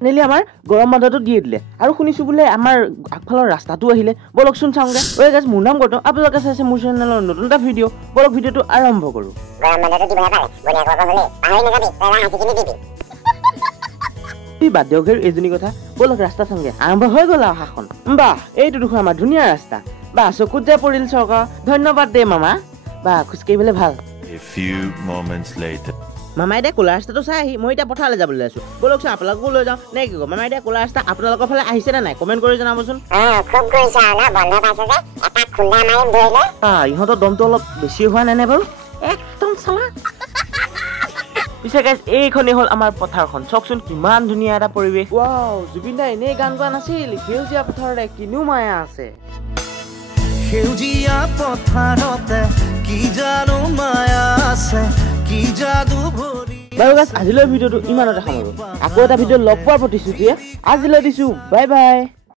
নেলি আমাৰ গৰম বন্ধটো দিয়ে দিলে আৰু শুনিছো বোলে আমাৰ আগফালৰ ৰাস্তাটো আহিলে বলকচোন চাওঁগে ওই গাইজ মোৰ নাম গৌতম আপোনালোকে চাইছে মোৰ চেনেলৰ নতুন এটা ভিডিঅ' বলক ভিডিঅ'টো আৰম্ভ কৰোঁ বাদ দিয়ক এইজনী কথা বলক ৰাস্তা চাওঁগে আৰম্ভ হৈ গ'ল আৰু শাসন বাহ এইটো দেখোন আমাৰ ধুনীয়া ৰাস্তা বা চকুত যে পৰিল চৰকাৰ ধন্যবাদ দে মামা বা খোজকাঢ়িবলৈ ভাল মামা এতিয়া ক'লা ৰাস্তাটো চাই আহি মই এতিয়া পথাৰলৈ যাবলৈ আছো বলকচোন আপোনালোকো লৈ যাওঁ নে কি কয় মামা এতিয়া ক'লা ৰাস্তা আপোনালোকৰ ফালে আহিছে নে নাই কমেণ্ট কৰি জনাবচোন ইহঁতৰ দমটো অলপ বেছি হোৱা নাই বাৰু একদম চালা পিছে গাইজ এইখনেই হ'ল আমাৰ পথাৰখন চাওকচোন কিমান ধুনীয়া এটা পৰিৱেশ ৱাও জুবিন দা এনেই গান গোৱা নাছিল সেউজীয়া পথাৰতে কিনো মায়া আছে সেউজীয়া পথাৰতে কি জানো মায়া আছে কি যাদু ভৰি বাৰু গাইজ আজিলৈ ভিডিঅ'টো ইমানতে সামৰো আকৌ এটা ভিডিঅ' লগ পোৱাৰ প্ৰতিশ্ৰুতিয়ে আজিলৈ দিছো বাই বাই